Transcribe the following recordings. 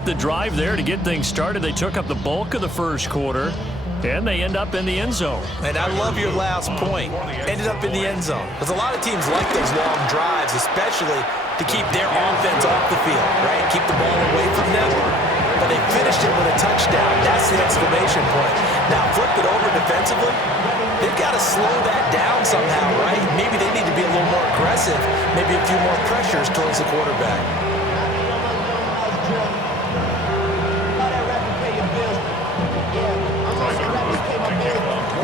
The drive there to get things started. They took up the bulk of the first quarter, and they end up in the end zone. And I love your last point. Ended up in the end zone. Because a lot of teams like those long drives, especially to keep their offense off the field, right? Keep the ball away from them. But they finished it with a touchdown. That's the exclamation point. Now flip it over defensively. They've got to slow that down somehow, right? Maybe they need to be a little more aggressive. Maybe a few more pressures towards the quarterback.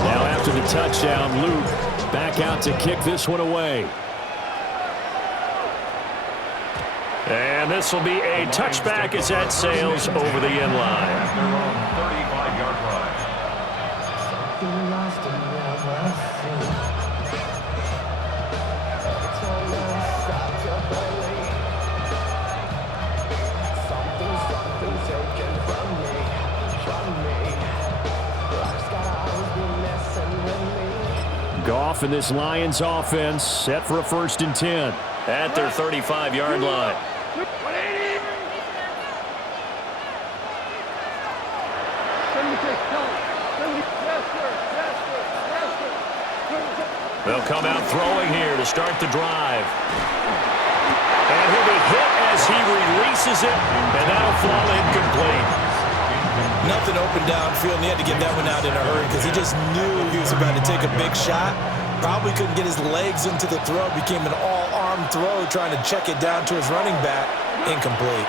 Now after the touchdown, Luke back out to kick this one away. And this will be a touchback as that sails over the end line. 35-yard line. Goff and this Lions offense set for a 1st and 10 at their 35-yard line. They'll come out throwing here to start the drive. And he'll be hit as he releases it, and that'll fall incomplete. Nothing open downfield, and he had to get that one out in a hurry because he just knew he was about to take a big shot. Probably couldn't get his legs into the throw. Became an all-arm throw trying to check it down to his running back. Incomplete.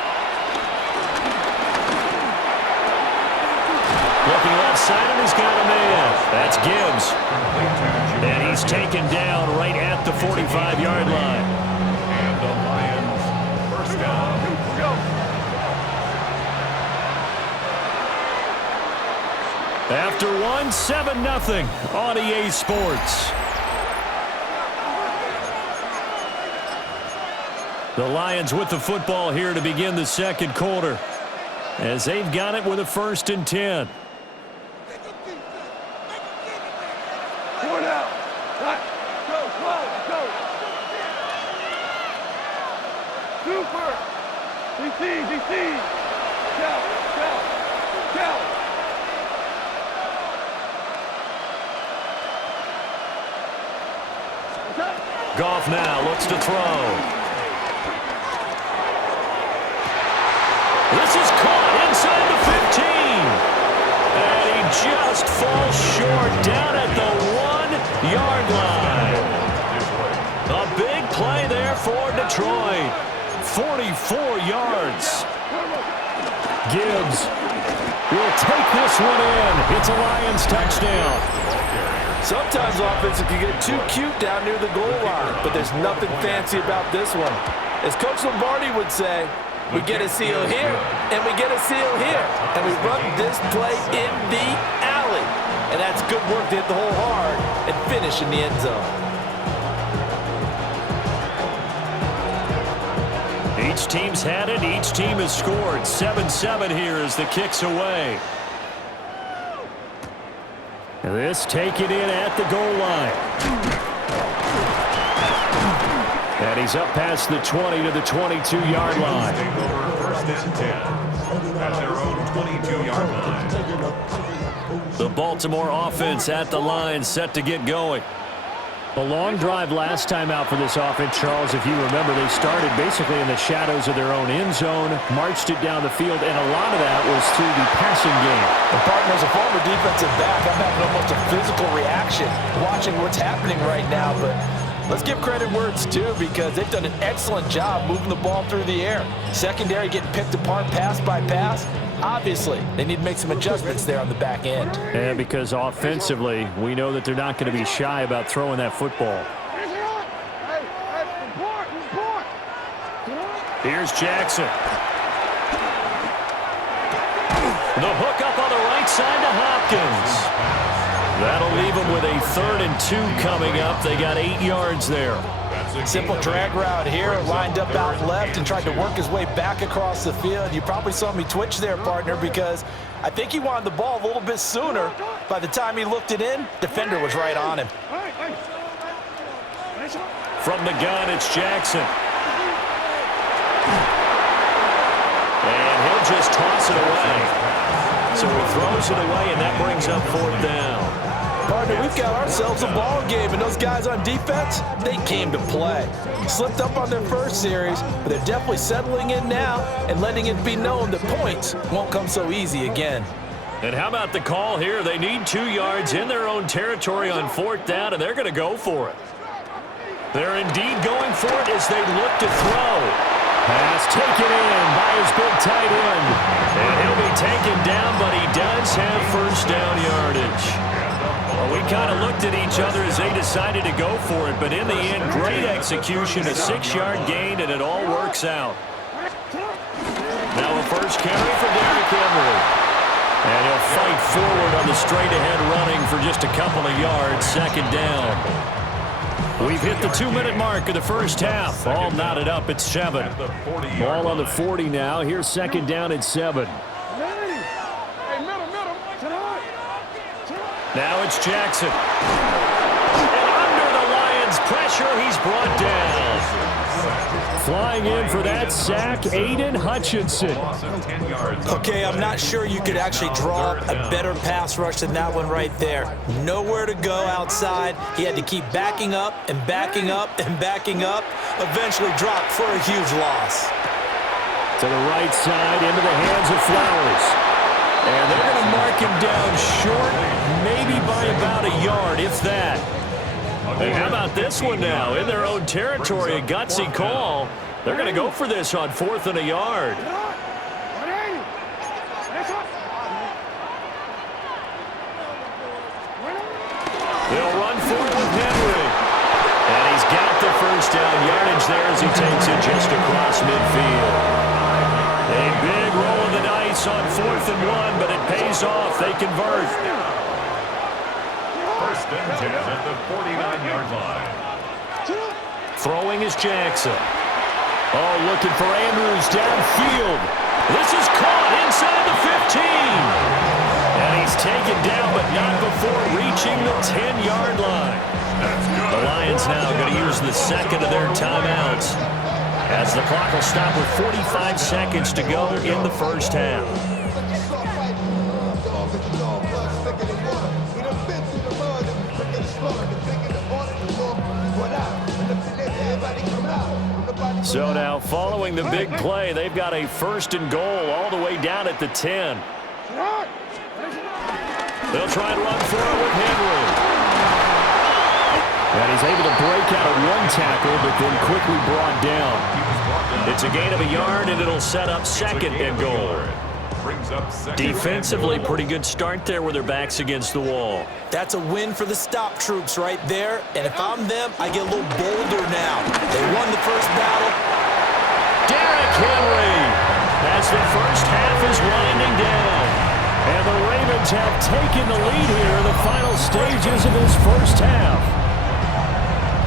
Looking left side, and he's got a man. That's Gibbs. And he's taken down right at the 45-yard line. And the Lions, first down. After one, 7-0 on EA Sports. The Lions with the football here to begin the second quarter, as they've got it with a 1st and 10. Goff now looks to throw. This is caught inside the 15. And he just falls short down at the 1-yard line. A big play there for Detroit. 44 yards. Gibbs will take this one in. It's a Lions touchdown. Sometimes offense can get too cute down near the goal line, but there's nothing fancy about this one. As Coach Lombardi would say, we get a seal here, and we get a seal here, and we run this play in the alley. And that's good work to hit the hole hard and finish in the end zone. Each team's had it. Each team has scored. 7-7 here as the kick's away. This take it in at the goal line. And he's up past the 20 to the 22-yard line. Take over 1st and 10 at their own 22-yard line. The Baltimore offense at the line, set to get going. A long drive last time out for this offense, Charles. If you remember, they started basically in the shadows of their own end zone, marched it down the field, and a lot of that was through the passing game. The partner, as a former defensive back, I'm having almost a physical reaction watching what's happening right now. But let's give credit where it's due, because they've done an excellent job moving the ball through the air. Secondary getting picked apart pass by pass. Obviously, they need to make some adjustments there on the back end. And because offensively, we know that they're not going to be shy about throwing that football. Here's Jackson. The hook up on the right side to Hopkins. That'll leave them with a 3rd and 2 coming up. They got 8 yards there. Simple drag route here, lined up out left and tried to work his way back across the field. You probably saw me twitch there, partner, because I think he wanted the ball a little bit sooner. By the time he looked it in, defender was right on him. From the gun, it's Jackson. And he'll just toss it away. So he throws it away, and that brings up 4th down. Partner, we've got ourselves a ball game, and those guys on defense, they came to play. Slipped up on their first series, but they're definitely settling in now and letting it be known that points won't come so easy again. And how about the call here? They need 2 yards in their own territory on 4th down, and they're going to go for it. They're indeed going for it as they look to throw. Pass taken in by his big tight end. And he'll be taken down, but he does have 1st down yardage. Well, we kind of looked at each other as they decided to go for it, but in the end, great execution, a 6-yard gain, and it all works out. Now a first carry for Derrick Henry. And he'll fight forward on the straight-ahead running for just a couple of yards, 2nd down. We've hit the 2-minute mark of the first half. All knotted up at 7. Ball on the 40 now. Here's 2nd down at 7. Now it's Jackson. And under the Lions' pressure, he's brought down. Flying in for that sack, Aiden Hutchinson. Okay, I'm not sure you could actually draw up a better pass rush than that one right there. Nowhere to go outside. He had to keep backing up and backing up and backing up. Eventually dropped for a huge loss. To the right side, into the hands of Flowers. And they're going to mark him down short, maybe by about a yard, if that. And how about this one now? In their own territory, a gutsy call. They're going to go for this on 4th and a yard. They'll run forward with Henry. And he's got the 1st down yardage there as he takes it just across midfield. A big roll of the dice on 4th and 1, but it pays off. They convert. 1st and 10 at the 49-yard line. Throwing is Jackson. Oh, looking for Andrews downfield. This is caught inside the 15. And he's taken down, but not before reaching the 10-yard line. The Lions now going to use the 2nd of their timeouts, as the clock will stop with 45 seconds to go in the first half. So now, following the big play, they've got a 1st and goal all the way down at the 10. They'll try and run for it with Henry. And he's able to break out of one tackle, but then quickly brought down. It's a gain of a yard, and it'll set up 2nd and goal. Defensively, pretty good start there with their backs against the wall. That's a win for the stop troops right there. And if I'm them, I get a little bolder now. They won the first battle. Derrick Henry as the first half is winding down. And the Ravens have taken the lead here in the final stages of this first half.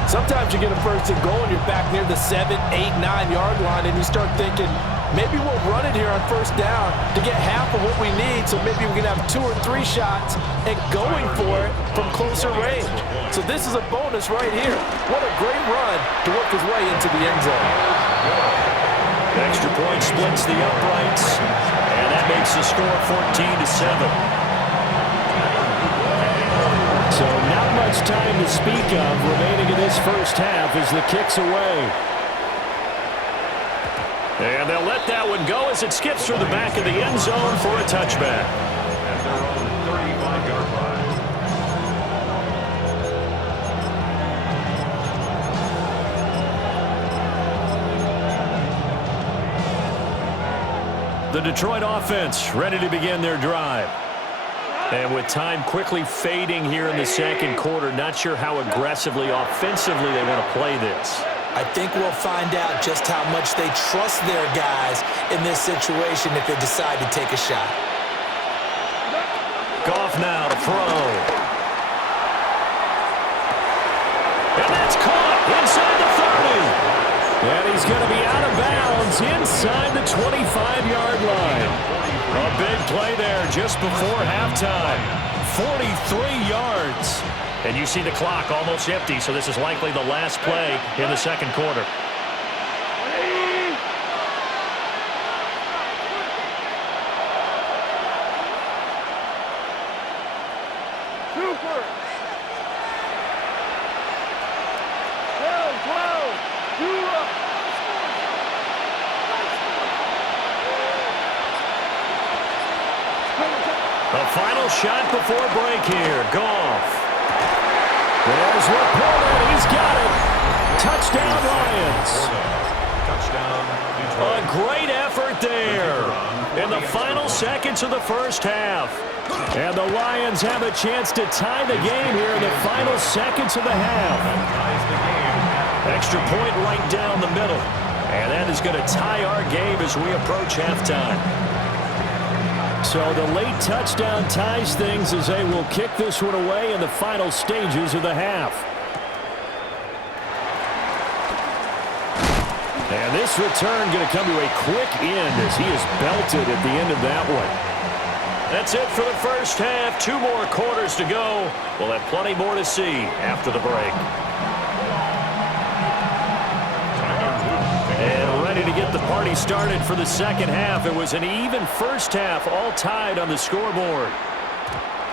Sometimes you get a 1st and goal and you're back near the 7, 8, 9-yard line, and you start thinking, maybe we'll run it here on 1st down to get half of what we need, so maybe we can have 2 or 3 shots and going for it from closer range. So this is a bonus right here. What a great run to work his way into the end zone. Extra point splits the uprights, and that makes the score 14-7. So not much time to speak of remaining in this first half as the kick's away. And they'll let that one go as it skips through the back of the end zone for a touchback. At their own 35-yard line. The Detroit offense ready to begin their drive. And with time quickly fading here in the second quarter, not sure how aggressively, offensively they want to play this. I think we'll find out just how much they trust their guys in this situation if they decide to take a shot. Goff now to throw. And that's caught inside the 30. And he's going to be out of bounds inside the 25-yard line. A big play there just before halftime. 43 yards. And you see the clock almost empty, so this is likely the last play in the second quarter. The final shot before break here. Goff. There's Laporta. He's got it. Touchdown, Lions. Touchdown, Detroit. A great effort there in the final seconds of the first half. And the Lions have a chance to tie the game here in the final seconds of the half. Ties the game. Extra point right down the middle. And that is going to tie our game as we approach halftime. So the late touchdown ties things as they will kick this one away in the final stages of the half. And this return going to come to a quick end as he is belted at the end of that one. That's it for the first half. 2 more quarters to go. We'll have plenty more to see after the break. And ready to get the party started for the second half. It was an even first half, all tied on the scoreboard.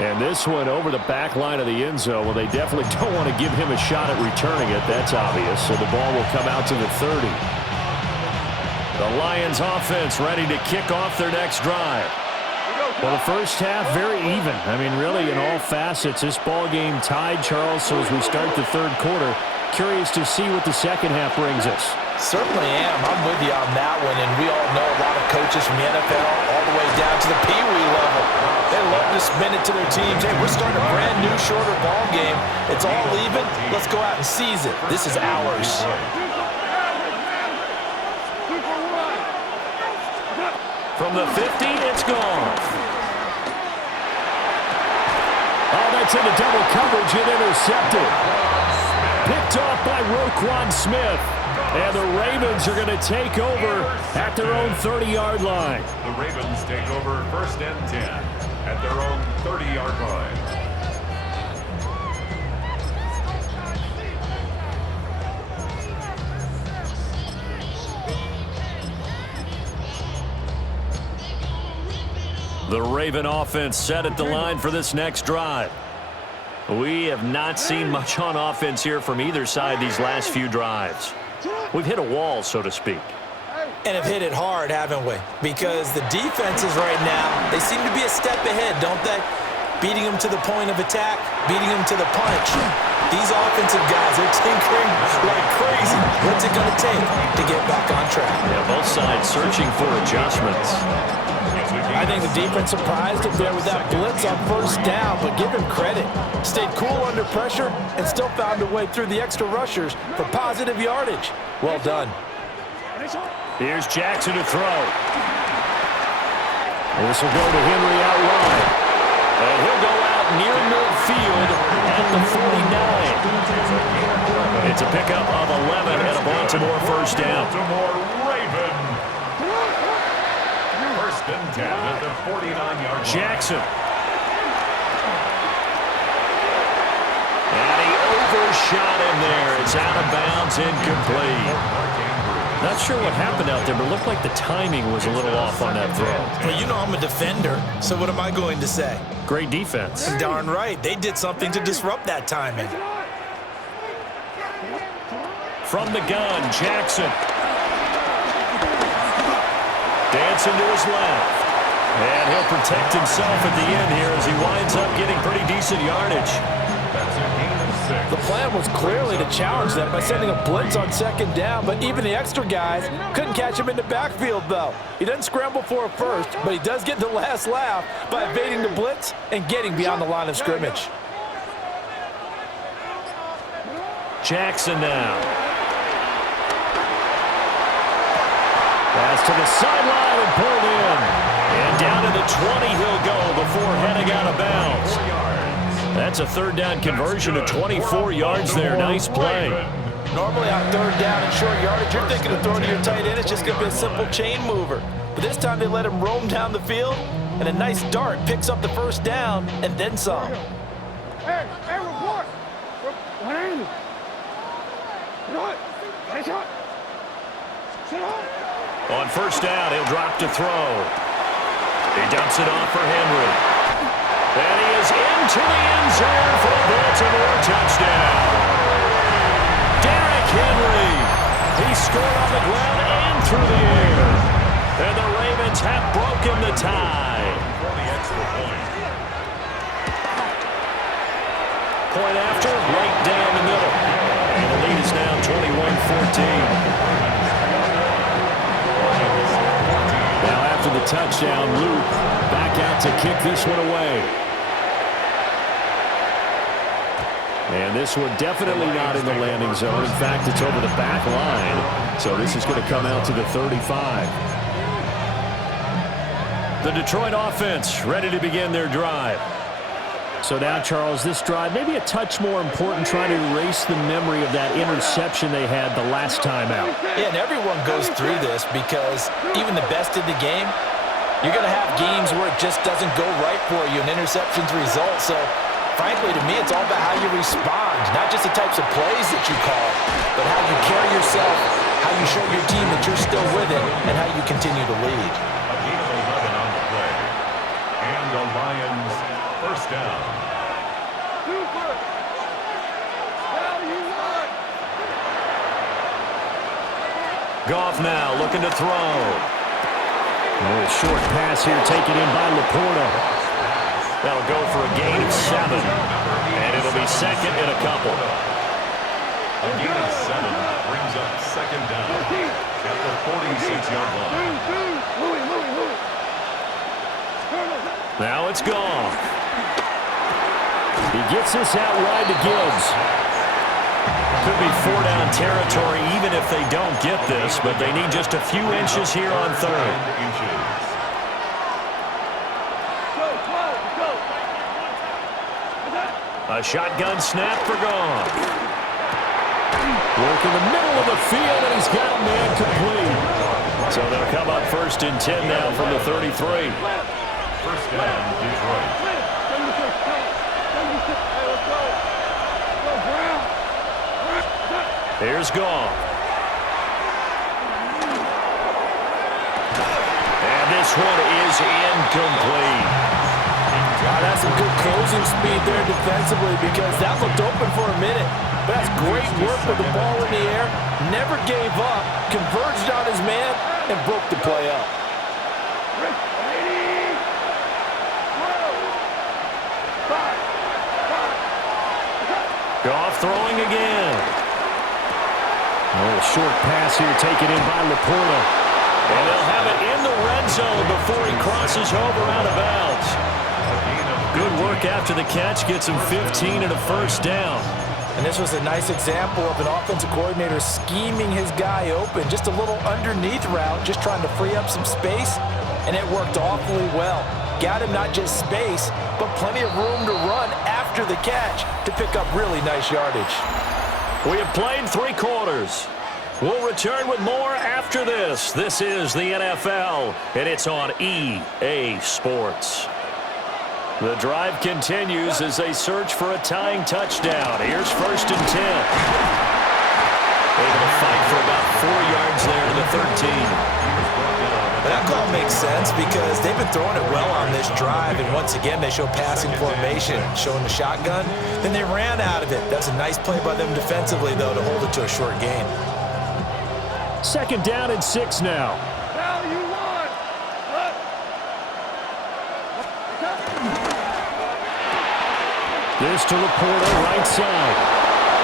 And this one over the back line of the end zone. Well, they definitely don't want to give him a shot at returning it. That's obvious. So the ball will come out to the 30. The Lions offense ready to kick off their next drive. Well, the first half, very even. I mean, really, in all facets, this ball game tied, Charles. So as we start the third quarter, curious to see what the second half brings us. Certainly am. I'm with you on that one, and we all know a lot of coaches from the NFL all the way down to the Pee Wee level. They love to spin it to their teams. Hey, we're starting a brand new, shorter ball game. It's all even. Let's go out and seize it. This is ours. From the 50, it's gone. Oh, that's into double coverage and intercepted. Picked off by Roquan Smith. And the Ravens are going to take over at their own 30-yard line. The Ravens take over 1st and 10 at their own 30-yard line. The Raven offense set at the line for this next drive. We have not seen much on offense here from either side these last few drives. We've hit a wall, so to speak. And have hit it hard, haven't we? Because the defenses right now, they seem to be a step ahead, don't they? Beating them to the point of attack, beating them to the punch. These offensive guys, they're tinkering like crazy. What's it going to take to get back on track? Yeah, both sides searching for adjustments. I think the defense surprised him there with that blitz on first down, but give him credit. Stayed cool under pressure and still found a way through the extra rushers for positive yardage. Well done. Here's Jackson to throw. This will go to Henry out wide. And he'll go out near midfield at the 49. It's a pickup of 11 and a Baltimore first down. Baltimore Raven. 1st and 10 at the 49-yard line. Jackson. And he overshot him there. It's out of bounds, incomplete. Not sure what happened out there, but it looked like the timing was a little off on that throw. Well, you know I'm a defender, so what am I going to say? Great defense. Darn right. They did something to disrupt that timing. From the gun, Jackson. Dancing to his left. And he'll protect himself at the end here as he winds up getting pretty decent yardage. That's a gain of 6. The plan was clearly to challenge them by sending a blitz on second down, but even the extra guys couldn't catch him in the backfield, though. He doesn't scramble for a first, but he does get the last laugh by evading the blitz and getting beyond the line of scrimmage. Jackson now. Pass to the sideline and pulled in. And down to the 20 he'll go before heading out of bounds. 4 yards. That's a third down conversion to 24 yards there. Nice play. Normally on third down and short yardage, you're thinking of throwing to your tight end. It's just going to be a simple chain mover. But this time they let him roam down the field, and a nice dart picks up the first down and then some. Hey, report! What are you? On first down, he'll drop to throw. He dumps it off for Henry. And he is into the end zone for a Baltimore touchdown. Derrick Henry. He scored on the ground and through the air. And the Ravens have broken the tie. For the extra point. Point after, right down the middle. And the lead is now 21-14. Now after the touchdown, Luke back out to kick this one away. And this one definitely not in the landing zone. In fact, it's over the back line. So this is going to come out to the 35. The Detroit offense ready to begin their drive. So now, Charles, this drive maybe a touch more important, trying to erase the memory of that interception they had the last time out. Yeah, and everyone goes through this because even the best in the game, you're going to have games where it just doesn't go right for you and interceptions result. So, frankly, to me, it's all about how you respond, not just the types of plays that you call, but how you carry yourself, how you show your team that you're still with it, and how you continue to lead. A gain of 11 on the play. And the Lions first down. Super. Hell, you won. Goff now looking to throw. A little short pass here taken in by Laporta. That'll go for a gain of 7. And it'll be second and a couple. A gain of 7 brings up second down at the 46-yard line. Louis. Now it's Goff. He gets this out wide to Gibbs. Could be 4-down territory even if they don't get this, but they need just a few inches here on third. A shotgun snap for Goff. Work in the middle of the field, and he's got a man complete. So they'll come up 1st and 10 now from the 33. First down, Detroit. Here's Goff. And this one is incomplete. That's some good closing speed there defensively because that looked open for a minute. But that's great work with the ball in the air. Never gave up, converged on his man, and broke the play up. Goff throwing again. A little short pass here taken in by Laporta. And they'll have it in the red zone before he crosses over out of bounds. Good work after the catch. Gets him 15 and a first down. And this was a nice example of an offensive coordinator scheming his guy open. Just a little underneath route, just trying to free up some space. And it worked awfully well. Got him not just space, but plenty of room to run after the catch to pick up really nice yardage. We have played 3 quarters. We'll return with more after this. This is the NFL, and it's on EA Sports. The drive continues as they search for a tying touchdown. Here's 1st and 10. Able to fight for about 4 yards there to the 13. That call makes sense because they've been throwing it well on this drive, and once again they show passing formation, showing the shotgun. Then they ran out of it. That's a nice play by them defensively, though, to hold it to a short gain. 2nd down and 6 now. Hell, you won. This to Laporta, right side.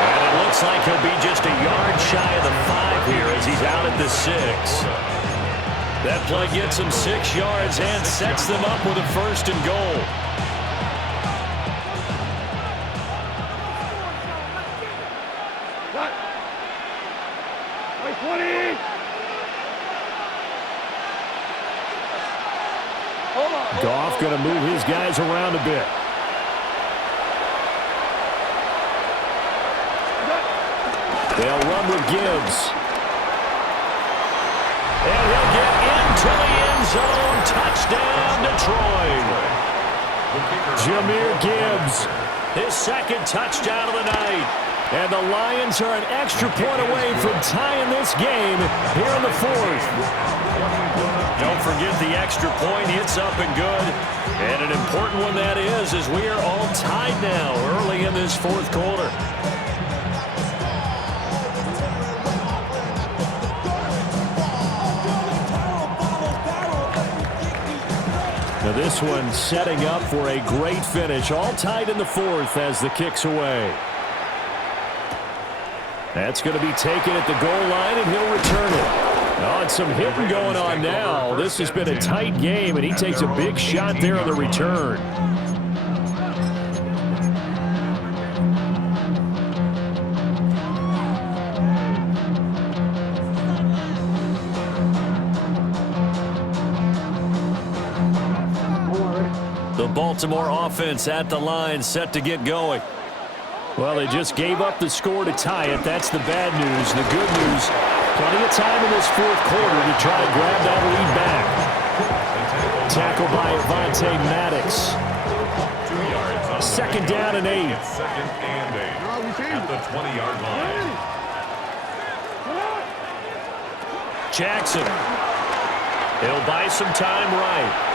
And it looks like he'll be just a yard shy of the 5 here as he's out at the 6. That play gets him 6 yards and sets them up with a 1st and goal. Wait, 20. Hold on. Goff going to move his guys around a bit. They'll run with Gibbs. And he'll get into the end zone. Touchdown, Detroit. Jahmyr Gibbs, his 2nd touchdown of the night. And the Lions are an extra point away from tying this game here in the fourth. Don't forget the extra point. It's up and good. And an important one that is, as we are all tied now early in this fourth quarter. Now this one setting up for a great finish. All tied in the fourth as the kick's away. That's going to be taken at the goal line, and he'll return it. Oh, and some hitting going on now. This has been a tight game, and he takes a big shot there on the return. The Baltimore offense at the line, set to get going. Well, they just gave up the score to tie it. That's the bad news. The good news, plenty of time in this fourth quarter to try to grab that lead back. Tackle by Avonte Maddox. 2 yards on Second down and 8. Second and 8 at the 20-yard line. Jackson. He'll buy some time right.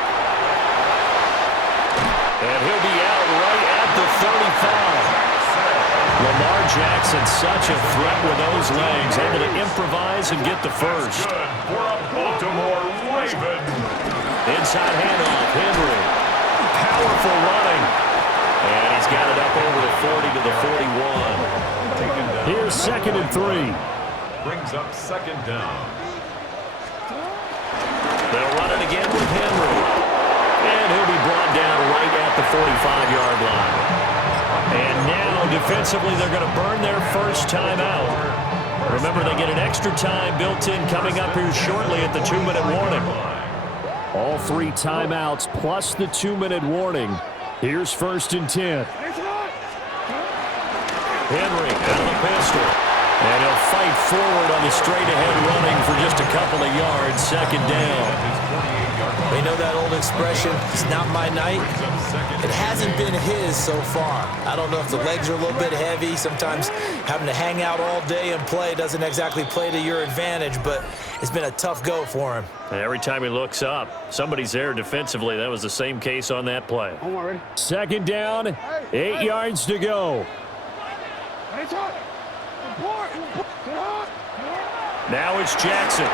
And he'll be out right at the 35. Lamar Jackson, such a threat with those legs, able to improvise and get the first. Good for a Baltimore Raven. Inside handoff, Henry. Powerful running. And he's got it up over the 40 to the 41. Here's second and 3. Brings up second down. They'll run it again with Henry. And he'll be brought down right at the 45-yard line. And now, defensively, they're going to burn their first timeout. Remember, they get an extra time built in coming up here shortly at the 2-minute warning. All 3 timeouts plus the 2-minute warning. Here's first and 10. Henry out of the pistol. And he'll fight forward on the straight-ahead running for just a couple of yards. Second down. We know that old expression, it's not my night. It hasn't been his so far. I don't know if the legs are a little bit heavy. Sometimes having to hang out all day and play doesn't exactly play to your advantage, but it's been a tough go for him. And every time he looks up, somebody's there defensively. That was the same case on that play. Second down, 8 yards to go. Now it's Jackson.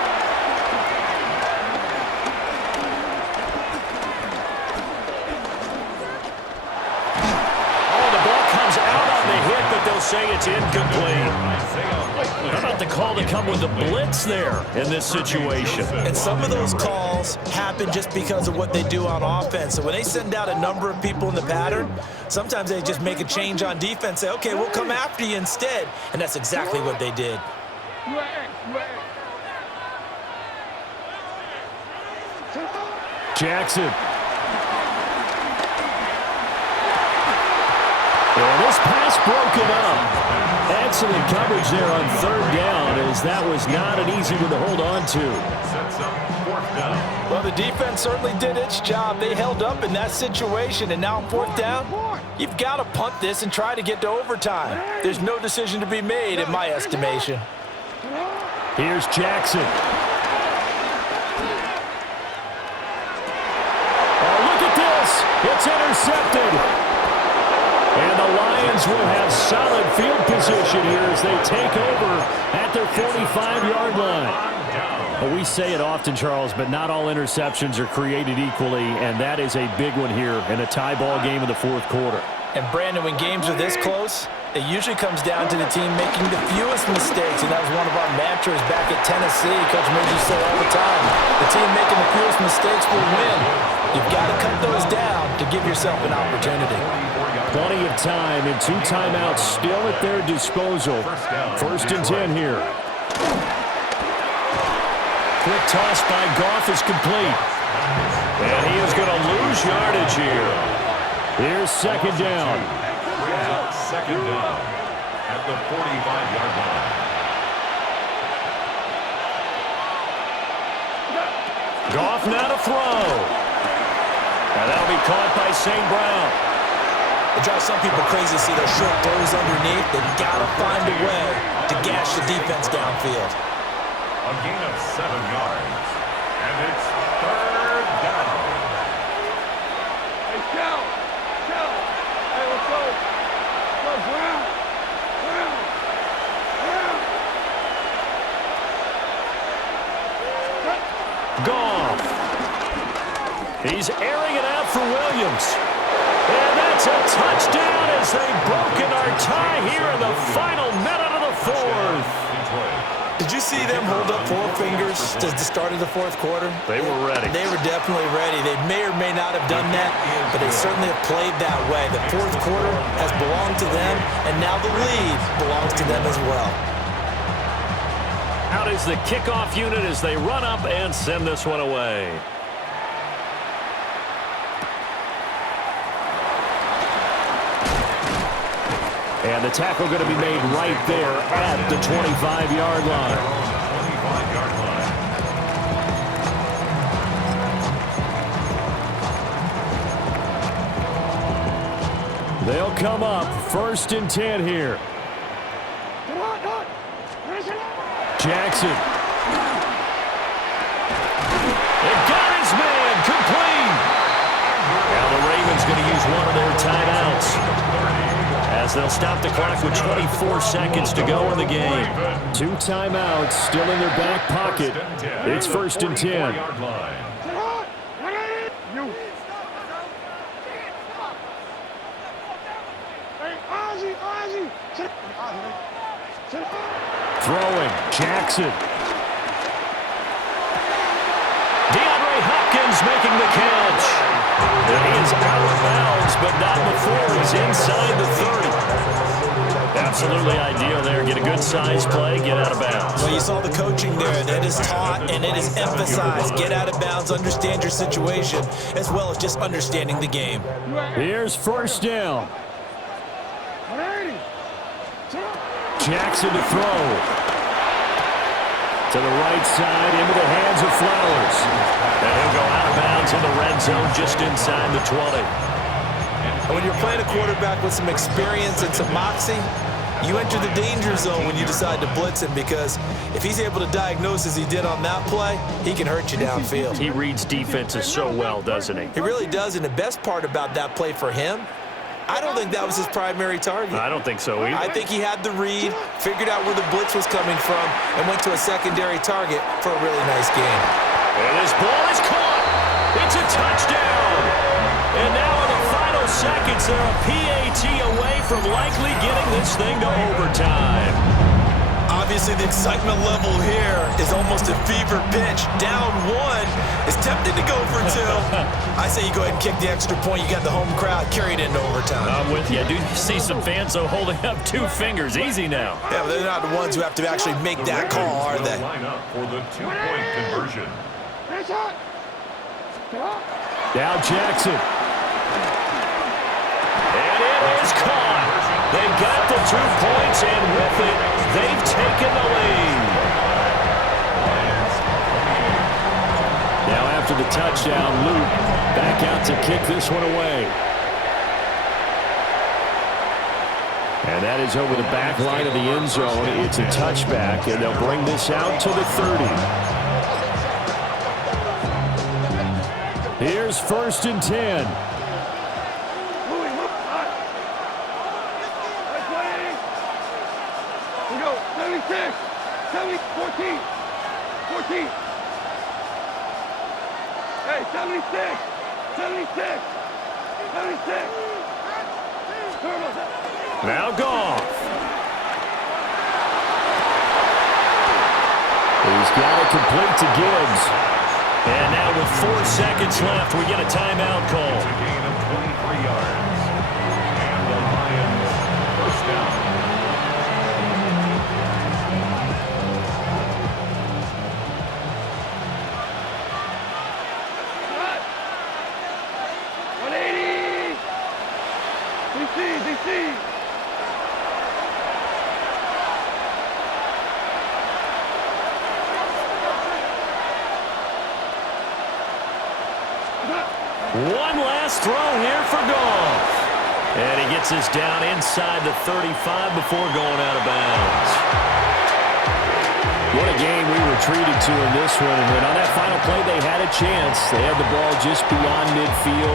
They'll say it's incomplete. How about the call to come with the blitz there in this situation? And some of those calls happen just because of what they do on offense. So when they send out a number of people in the pattern, sometimes they just make a change on defense, say, okay, we'll come after you instead. And that's exactly what they did. Jackson. And this pass broken up. Excellent coverage there on third down, as that was not an easy one to hold on to. Sets up fourth down. Well, the defense certainly did its job. They held up in that situation, and now on fourth down, you've got to punt this and try to get to overtime. There's no decision to be made, in my estimation. Here's Jackson. Oh, look at this. It's intercepted. And the Lions will have solid field position here as they take over at their 45-yard line. Well, we say it often, Charles, but not all interceptions are created equally, and that is a big one here in a tie ball game in the fourth quarter. And, Brandon, when games are this close, it usually comes down to the team making the fewest mistakes, and that was one of our mantras back at Tennessee. Coach Major said all the time, the team making the fewest mistakes will win. You've got to cut those down to give yourself an opportunity. Plenty of time and 2 timeouts still at their disposal. First and 10 here. Quick toss by Goff is complete. And he is going to lose yardage here. Here's second down. Second down at the 45-yard line. Goff now to throw. And that'll be caught by St. Brown. It drives some people crazy to see those short throws underneath. They've got to find a way to gash the defense downfield. A gain of 7 yards. And it's 3rd down. Hey, Cal. Hey, let's go. Let's go, Brown. Goff. He's airing it out for Williams. And that's a touchdown as they've broken our tie here in the final minute of the 4th. Did you see them hold up 4 fingers to the start of the 4th quarter? They were ready. They were definitely ready. They may or may not have done that, but they certainly have played that way. The 4th quarter has belonged to them, and now the lead belongs to them as well. Out is the kickoff unit as they run up and send this one away. And the tackle going to be made right there at the 25-yard line. 25-yard line. They'll come up 1st and 10 here. Jackson. They got his man complete. Now the Ravens going to use one of their timeouts as they'll stop the clock with 24 seconds to go in the game. 2 timeouts still in their back pocket. It's 1st and 10. Throwing, Jackson. DeAndre Hopkins making the catch. And he is out of bounds, but not before he's inside the 30. Absolutely ideal there. Get a good size play, get out of bounds. Well, you saw the coaching there, and it is taught and it is emphasized. Get out of bounds, understand your situation, as well as just understanding the game. Here's 1st down. Jackson to throw. To the right side, into the hands of Flowers. And he'll go out of bounds in the red zone just inside the 20. And when you're playing a quarterback with some experience and some moxie, you enter the danger zone when you decide to blitz him, because if he's able to diagnose as he did on that play, he can hurt you downfield. He reads defenses so well, doesn't he? He really does, and the best part about that play for him, I don't think that was his primary target. I don't think so either. I think he had the read, figured out where the blitz was coming from, and went to a secondary target for a really nice game. And this ball is caught. It's a touchdown. And now in the final seconds, they're a PAT away from likely getting this thing to overtime. Obviously, the excitement level here is almost a fever pitch. Down 1 is tempted to go for 2. I say you go ahead and kick the extra point. You got the home crowd carried into overtime. I'm with you. I do see some fans, though, holding up 2 fingers. Easy now. Yeah, but they're not the ones who have to actually make that call, are they? Line up for the 2-point conversion. Now Jackson. And it is caught. They got the 2 points, and with it, they've taken the lead. Now after the touchdown, Luke back out to kick this one away. And that is over the back line of the end zone. It's a touchback, and they'll bring this out to the 30. Here's 1st and 10. We go, 76, 70, 14, 14. Hey, 76, 76, 76. Now Goff. He's got it complete to Gibbs. And now with 4 seconds left, we get a timeout call. It's a gain of 23 yards. And the Lions, 1st down. DC. One last throw here for Goff. And he gets us down inside the 35 before going out of bounds. What a game we were treated to in this one. And on that final play, they had a chance. They had the ball just beyond midfield.